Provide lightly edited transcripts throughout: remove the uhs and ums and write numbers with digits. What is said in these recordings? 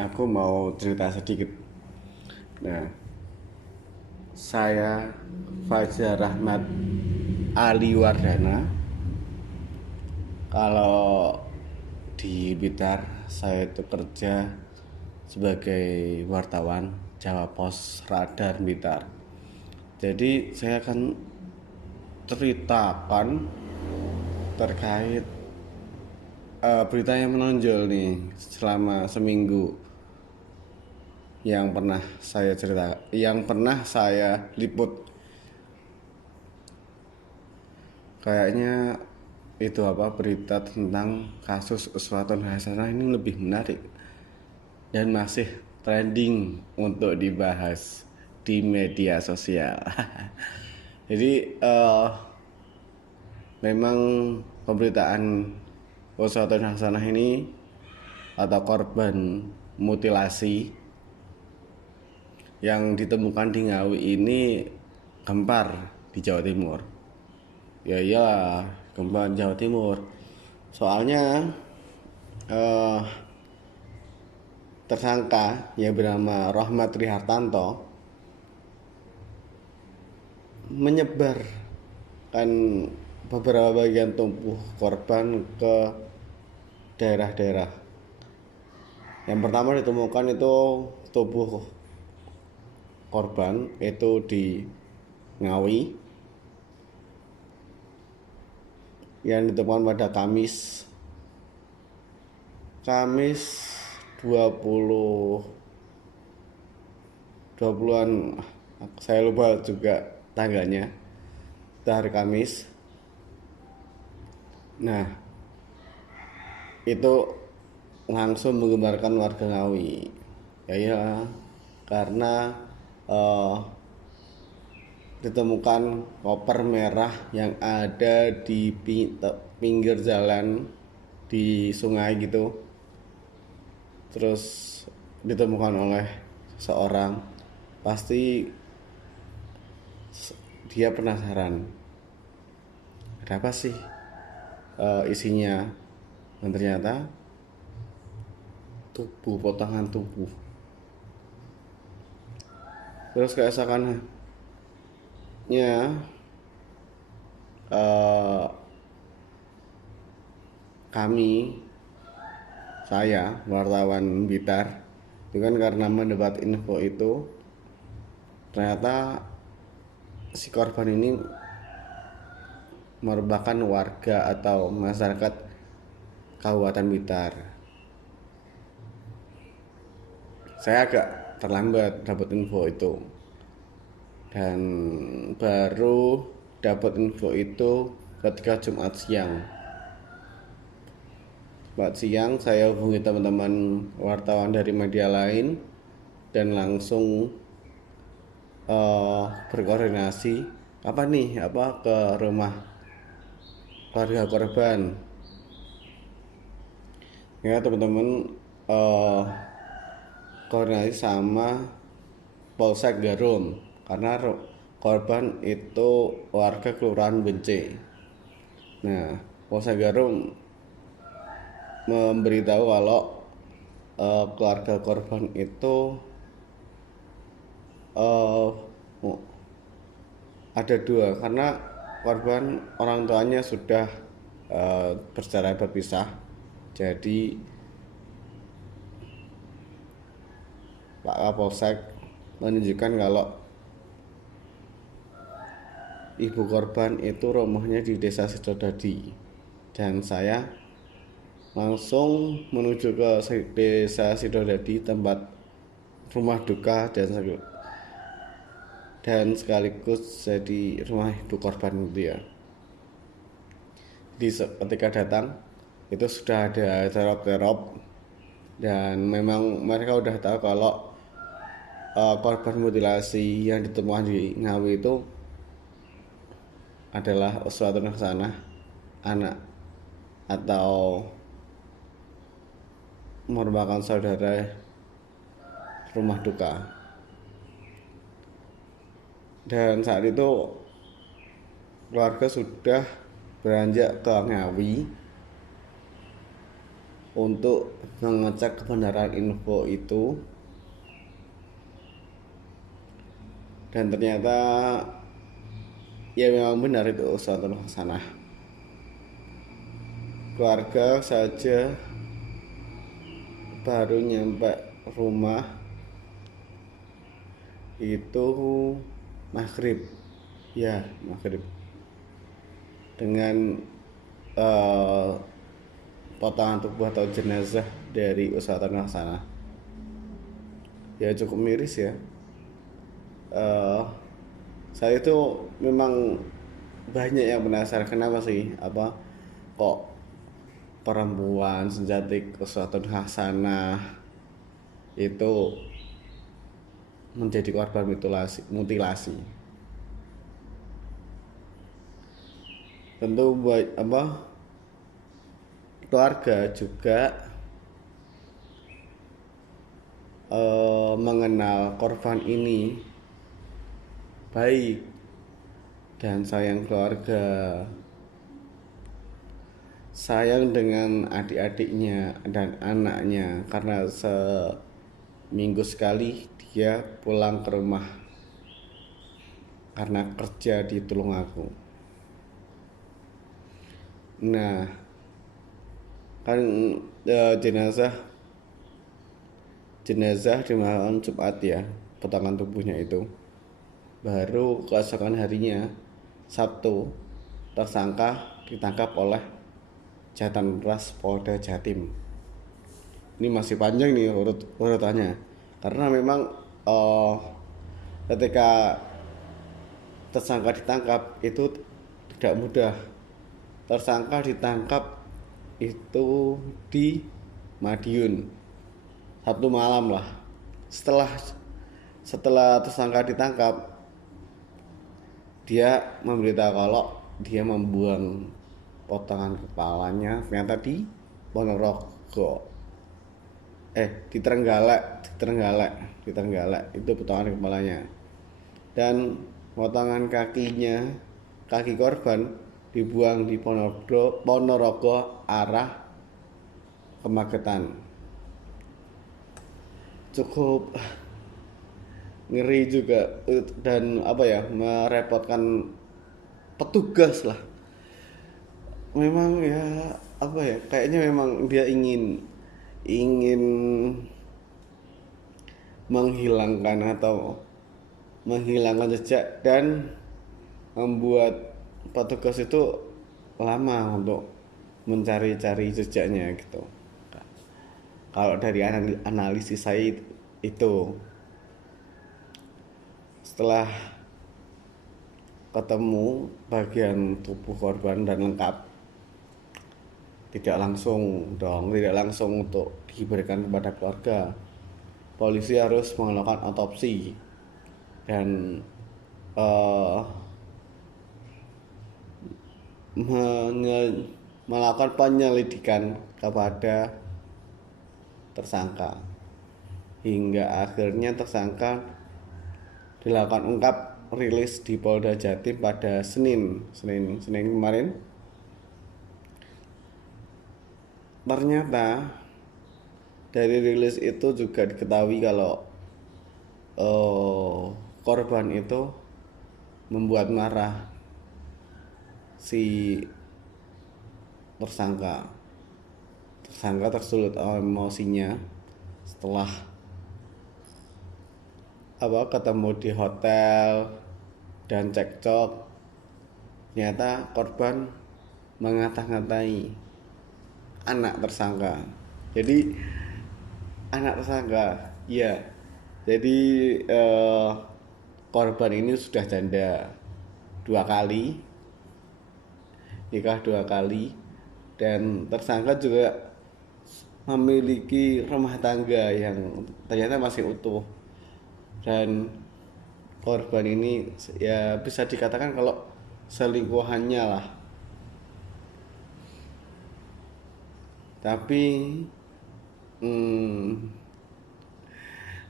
aku mau cerita sedikit. Nah, saya Fajar Rahmat Ali Wardana. Kalau di Blitar, saya itu kerja sebagai wartawan Jawa Pos Radar Blitar. Jadi saya akan ceritakan terkait berita yang menonjol nih selama seminggu yang pernah saya liput. Kayaknya itu berita tentang kasus Uswatun Hasanah ini lebih menarik dan masih trending untuk dibahas di media sosial. Jadi memang pemberitaan Uswatun Hasanah ini atau korban mutilasi yang ditemukan di Ngawi ini gempar di Jawa Timur. Ya iyalah, gempar Jawa Timur. Soalnya eh, tersangka yang bernama Rohmat Trihartanto menyebarkan beberapa bagian tubuh korban ke daerah-daerah. Yang pertama ditemukan itu tubuh korban itu di Ngawi, yang ditemukan pada Kamis 20-an, saya lupa juga tanggalnya, itu hari Kamis. Nah, itu langsung menggembarkan warga Ngawi. Ya, karena eh, ditemukan koper merah yang ada di pinggir jalan di sungai gitu. Terus ditemukan oleh seorang, pasti dia penasaran ada apa sih isinya, dan ternyata potongan tubuh. Terus keesokannya eh, saya wartawan Blitar itu kan karena mendapat info itu, ternyata si korban ini merupakan warga atau masyarakat Kabupaten Blitar. Saya agak terlambat dapat info itu, dan baru dapat info itu ketika Jumat siang. Saya hubungi teman-teman wartawan dari media lain dan langsung berkoordinasi ke rumah keluarga korban. Ya teman-teman, koordinasi sama Polsek Garum karena korban itu warga Kelurahan Bence. Nah, Polsek Garum memberitahu kalau keluarga korban itu ada dua, karena korban orang tuanya sudah bercerai berpisah. Jadi Pak Kapolsek menunjukkan kalau ibu korban itu rumahnya di Desa Sidodadi, dan saya langsung menuju ke Desa Sidodadi, tempat rumah duka dan sekaligus jadi rumah ibu korban itu ya. Jadi ketika datang itu sudah ada terop-terop, dan memang mereka udah tahu kalau korban mutilasi yang ditemukan di Ngawi itu adalah suatu Hasanah, anak atau merupakan saudara rumah duka. Dan saat itu keluarga sudah beranjak ke Ngawi untuk mengecek kebenaran info itu, dan ternyata ya memang benar itu Uswatun Hasanah. Keluarga saja baru nyampe rumah itu maghrib, ya maghrib, dengan uh, potongan tubuh atau jenazah dari Uswatun Hasanah. Ya cukup miris ya. Saya itu memang banyak yang penasaran kenapa sih kok perempuan sejati Uswatun Hasanah itu menjadi korban mutilasi. Tentu buat keluarga juga mengenal korban ini baik dan sayang keluarga, sayang dengan adik-adiknya dan anaknya, karena seminggu sekali dia pulang ke rumah karena kerja di Tulungagung. Nah, kan jenazah di malam Jumat ya, potongan tubuhnya itu. Baru keesokan harinya Sabtu tersangka ditangkap oleh Jatanras Polda Jatim. Ini masih panjang nih urutannya, karena memang ketika tersangka ditangkap itu tidak mudah. Tersangka ditangkap itu di Madiun Sabtu malam lah. Setelah tersangka ditangkap, dia memberitahu kalau dia membuang potongan kepalanya ternyata di Ponorogo, di Trenggalek itu potongan kepalanya, dan potongan kaki korban dibuang di Ponorogo arah ke Magetan. Cukup ngeri juga dan merepotkan petugas lah. Memang ya kayaknya memang dia ingin menghilangkan jejak dan membuat petugas itu lama untuk mencari-cari jejaknya gitu. Kalau dari analisis saya itu, setelah ketemu bagian tubuh korban dan lengkap, tidak langsung untuk diberikan kepada keluarga. Polisi harus melakukan otopsi dan melakukan penyelidikan kepada tersangka, hingga akhirnya tersangka dilakukan ungkap rilis di Polda Jatim pada Senin kemarin. Ternyata dari rilis itu juga diketahui kalau korban itu membuat marah si tersangka tersulut emosinya setelah ketemu di hotel dan cekcok. Ternyata korban mengata-ngatai anak tersangka. Jadi korban ini sudah janda 2 kali, nikah 2 kali, dan tersangka juga memiliki rumah tangga yang ternyata masih utuh. Dan korban ini ya bisa dikatakan kalau selingkuhannya lah. Tapi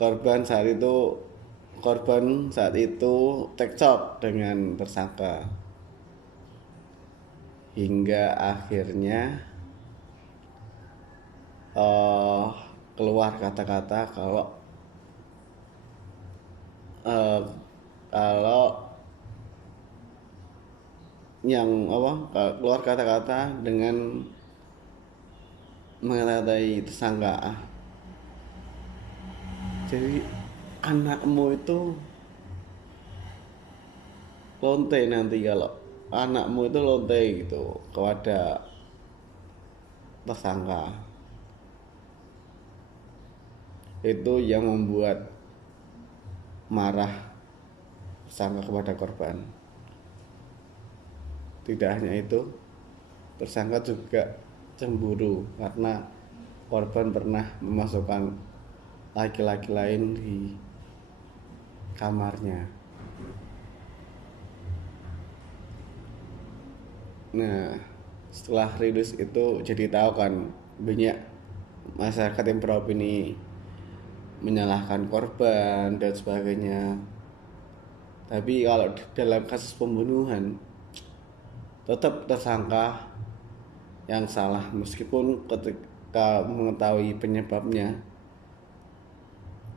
korban saat itu cekcok dengan tersangka, hingga akhirnya eh keluar kata-kata eh, kalau yang apa keluar kata-kata dengan mengatai tersangka. Jadi anakmu itu lonte nanti, kalau anakmu itu lonte gitu kepada tersangka, itu yang membuat marah tersangka kepada korban. Tidak hanya itu, tersangka juga cemburu karena korban pernah memasukkan laki-laki lain di kamarnya. Nah, setelah rilis itu jadi tahu kan, banyak masyarakat yang beropini menyalahkan korban dan sebagainya. Tapi kalau dalam kasus pembunuhan, tetap tersangka yang salah, meskipun ketika mengetahui penyebabnya,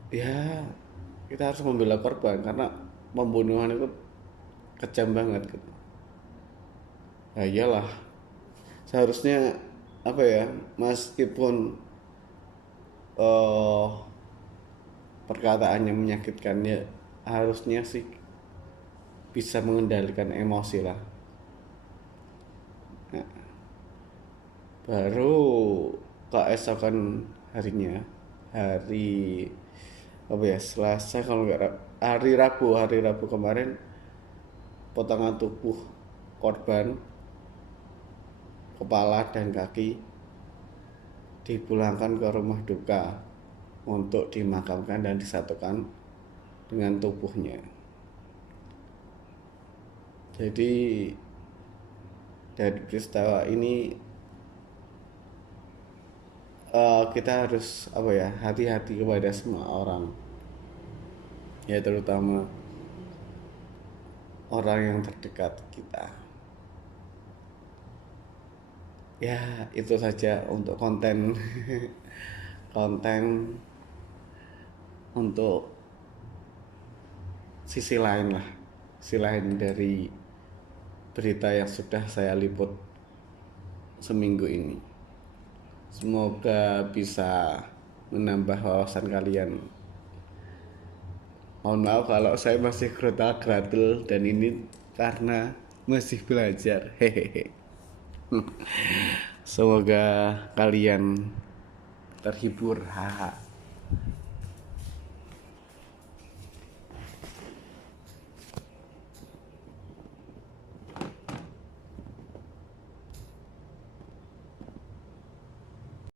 ya kita harus membela korban karena pembunuhan itu kejam banget gitu. Ya iyalah, seharusnya apa ya, meskipun eh perkataannya menyakitkan, ya harusnya sih bisa mengendalikan emosi lah. Nah, baru keesokan harinya, hari apa ya, Selasa kalau nggak, hari Rabu kemarin, potongan tubuh korban, kepala dan kaki, dipulangkan ke rumah duka untuk dimakamkan dan disatukan dengan tubuhnya. Jadi dari peristiwa ini kita harus apa ya, hati-hati kepada semua orang, ya terutama orang yang terdekat kita. Ya itu saja untuk konten konten untuk sisi lain lah, sisi lain dari berita yang sudah saya liput seminggu ini. Semoga bisa menambah wawasan kalian. Mohon maaf kalau saya masih grotal-gratul, dan ini karena masih belajar. Hehehe. Semoga kalian terhibur. Haha.